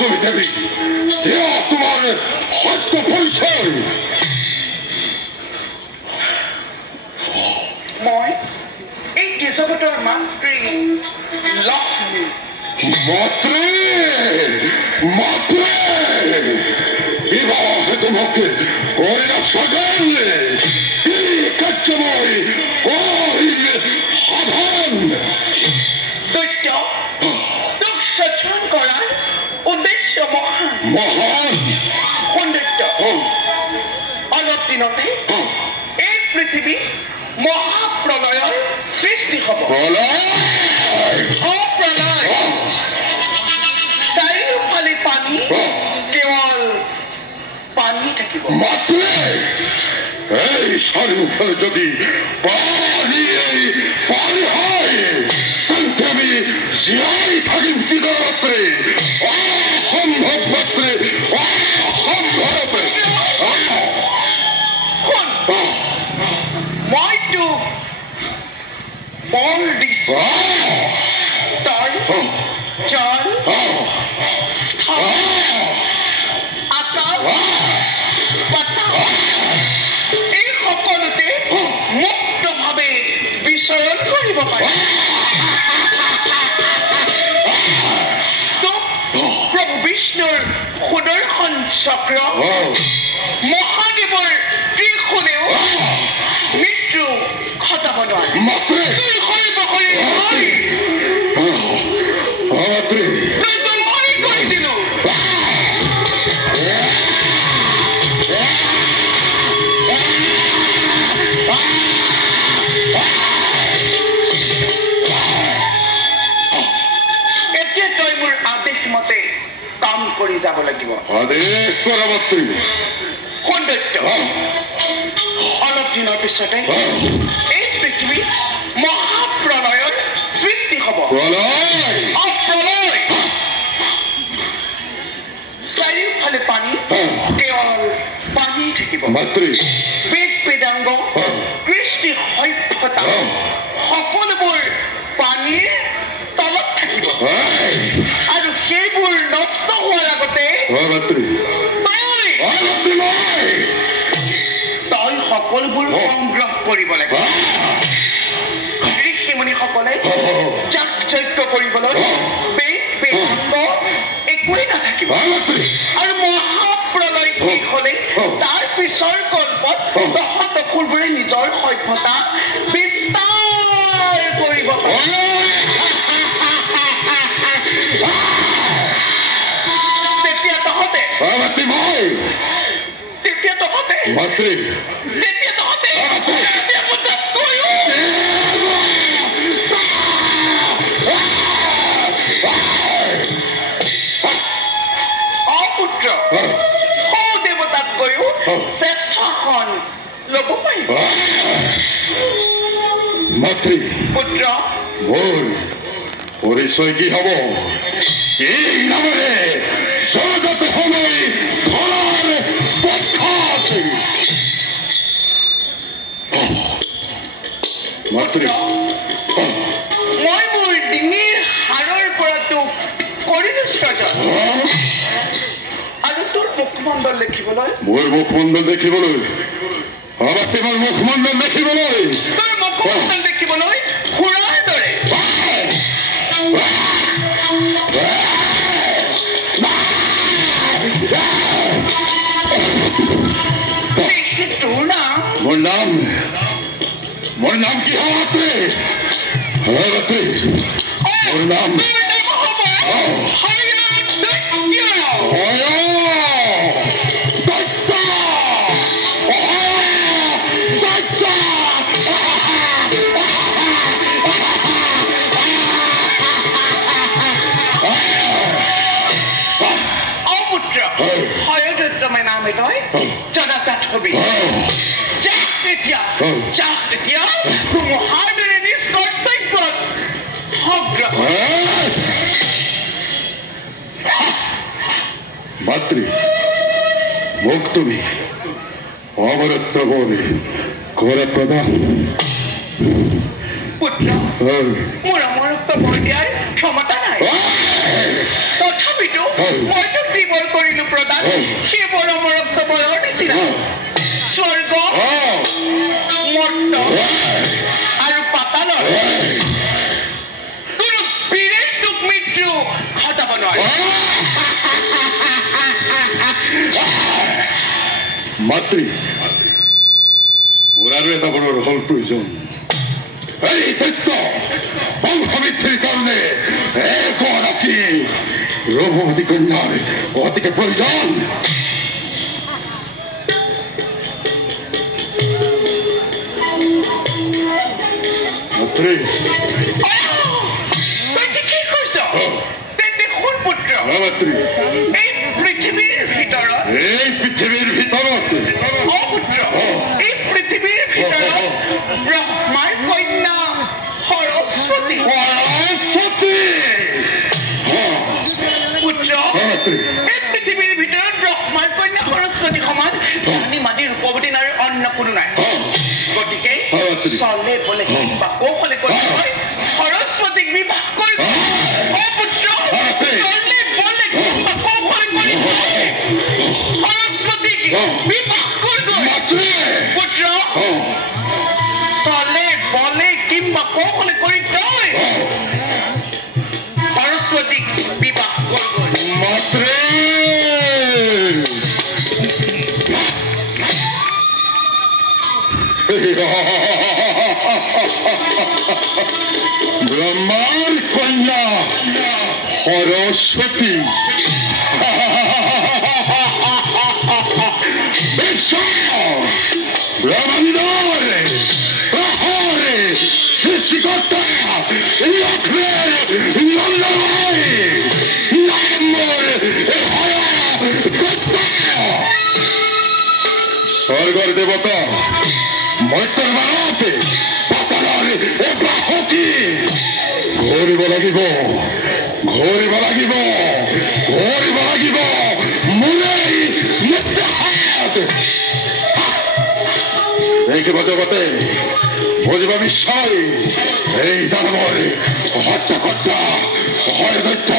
তুমি দেবী তোমাৰ সত্য পৰিচয় মই এই কেশৱতৰ মাতৃ লক্ষ্মী মাতৃ মাতৃ বিবাহ তোমাকে কৰিল সজন এই কাৰ্যময় ওই সাধন দৈত্য তোক সচন কৰাৰ উদ্দেশ্য মহান মহান সৌন্দৰ্য অলপ দিনতে এই পৃথিৱী মহাপ্ৰলয়ৰ সৃষ্টি হ'ব প্ৰলয় চাৰিওফালে পানী কেৱল পানী থাকিব মাতৃ এই চাৰিওফালে যদি পানী পানী হয় তেন্তে আমি জীয়াই থাকিম কিদৰে অসম্ভৱ মাতৃ অসম্ভৱ মই তোক বল দিছো তই জল আকাশ পাতাল এই সকলোতে মুক্তভাৱে বিচৰণ কৰিব পাৰে তোক প্ৰভু বিষ্ণুৰ সুদৰ্শন চক্ৰ মহাদেৱৰ ত্ৰিশূলেও মৃত্যু খটাব নোৱাৰে মাতৃ মাতৃ মই কৰি দিলো এতিয়া তই মোৰ আদেশ মতে কাম কৰি যাব লাগিব আদেশ কৰা মাতৃ সৌন্দৰ্য অলপ দিনৰ পিছতে এই পৃথিৱী মহাপ্ৰলয়ৰ সৃষ্টি হ'ব প্ৰলয় প্ৰলয় চাৰিওফালে পানী কেৱল পানী থাকিব মাতৃ বেদ বেদাংগ কৃষ্টি সভ্যতা সকলোবোৰ পানীৰ তলত থাকিব আৰু সেইবোৰ নষ্ট হোৱাৰ আগতে মাতৃ তই সকলোবোৰ সংগ্ৰহ কৰিব লাগে ঋষিমুনিসকলে যাগ যজ্ঞ কৰিবলৈ বেদ বেদাংগ একোৱেই নাথাকিব আৰু মহাপ্ৰলয় শেষ হ'লে তাৰ পিছৰ কল্পত তহঁত ফুলবোৰে নিজৰ সভ্যতা বিস্তাৰ কৰিব পাৰে তেতিয়া তহঁতে মাতৃ অপুত্ৰ সৌদেৱতাতকৈও শ্ৰেষ্ঠ আসন ল'ব পাৰিব মাতৃ পুত্ৰ মোৰ পৰিচয় কি হ'ব এই নামেৰে জগত সময় ধৰাৰ পক্ষ আছে মাতৃ মই মোৰ ডিঙিৰ হাড়ৰ পৰা তোক কৰিলো সৃজন আৰু তোৰ মুখমণ্ডল দেখিবলৈ মোৰ মুখমণ্ডল দেখিবলৈ আমাৰ মোৰ মুখমণ্ডল দেখিবলৈ তোৰ মুখমণ্ডল দেখিবলৈ খুৰাৰ দৰে এইটো তোৰ নাম? মোৰ নাম কি হ'ব ৰাত্ৰি? ৰাত্ৰি মোৰ নাম তোৰ নাম হ'ব হৰিদত্ত। হৰদত্ত mein নাম তই জনাজাত হবি। যা এতিয়া তোৰ মহাদৰে নিজ কৰ্তব্যত অগ্ৰসৰ। মাতৃ মোক তুমি অমৰত্ব বলে কৰে প্ৰদান। পুত্ৰ মোৰ অমৰত্ব বৰ দিয়াৰ ক্ষমতা নাই, তথাপিতো মই তোক যি বৰ কৰিলো প্ৰদান সেই বৰ অমৰত্ব বৰৰ নিচিনা স্বৰ্গ মৰ্ত আৰু পাতালৰ কোনো বীৰে তোক মৃত্যু ঘটাব নোৱাৰে। মাতৃ মোৰ আৰু এটা বড় ৰহল প্ৰয়োজন। এই তথ্য বংশবৃদ্ধিৰ কাৰণে এগৰাকী ৰূপৱতী কন্যাৰ অতিকে প্ৰয়োজন। মাতৃ তই কি কৈছ? তেন্তে শুন পুত্ৰ, মাতৃ এই পৃথিৱীৰ ভিতৰত পুত্ৰ এই পৃথিৱীৰ ভিতৰত ব্ৰহ্মাৰ কন্যা সৰস্বতী পুত্ৰ, এই পৃথিৱীৰ ভিতৰত ব্ৰহ্মাৰ কন্যা সৰস্বতী সমান জ্ঞানী মাটি ৰূপৱতী নাৰীৰ অন্য কোনো নাই। গতিকে চলে বলে কিংবা কৌশলে কৰি তই সৰস্বতীক বিবাহ কৰিব। পুত্ৰ, চলে বলে কিংবা কৌশলে কৰি সৰস্বতীক বিবাহ কৰিব। পুত্ৰ, চলে বলে কিংবা কৌশলে কৰি তই সৰস্বতীক বিবাহ কৰিব। মাতৃ ব্ৰহ্মাৰ কন্যা সৰস্বতী বিশ্ব ব্ৰহ্মাণ্ডৰ প্ৰহৰে সৃষ্টিকৰ্তা লক্ষ্মীৰ নন্দনময় নম্বৰ স্বৰ্গৰ দেবতা মৈত্ৰৰ মানতে পাতালৰ এব্ৰাহতী ঘূৰিব লাগিব মোৰেই নিত্যাহাত দেখিব জগতে বুজিব বিশ্বই এই দানৱৰ হত্যাকৰ্তা হৰদত্ত